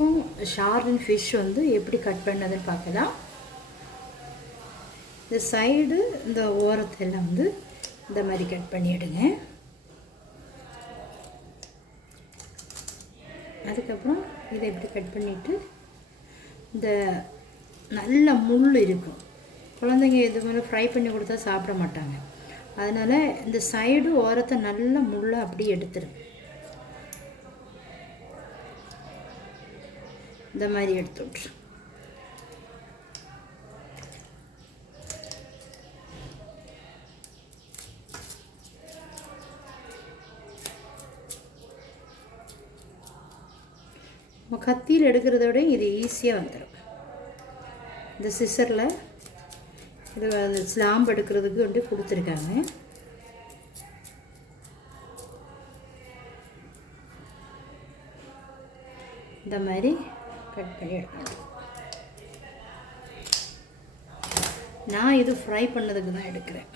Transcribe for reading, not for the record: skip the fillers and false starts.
இப்போ shorten fish வந்து எப்படி கட் பண்ணதுன்னு பார்க்கலாம். இந்த சைடு இந்த ஓரத்தெல்லாம் வந்து இந்த மாதிரி கட் பண்ணிவிடுங்க. அதுக்கப்புறம் இதை எப்படி கட் பண்ணிவிட்டு இந்த நல்ல முள் இருக்கும், குழந்தைங்க இது மாதிரி ஃப்ரை பண்ணி கொடுத்தா சாப்பிட மாட்டாங்க. அதனால் இந்த சைடு ஓரத்தை நல்ல முள்ளை அப்படியே எடுத்துருங்க. இந்த மாதிரி எடுத்து விட்ரு. நம்ம கத்தியில் எடுக்கிறத விட இது ஈஸியாக வந்துடும். இந்த சிசரில் இது அந்த ஸ்லாம்பு எடுக்கிறதுக்கு வந்து கொடுத்துருக்காங்க. இந்த மாதிரி கட் பண்ணி எடுக்கணும். நான் இது ஃப்ரை பண்ணதுக்கு தான் எடுக்கிறேன்.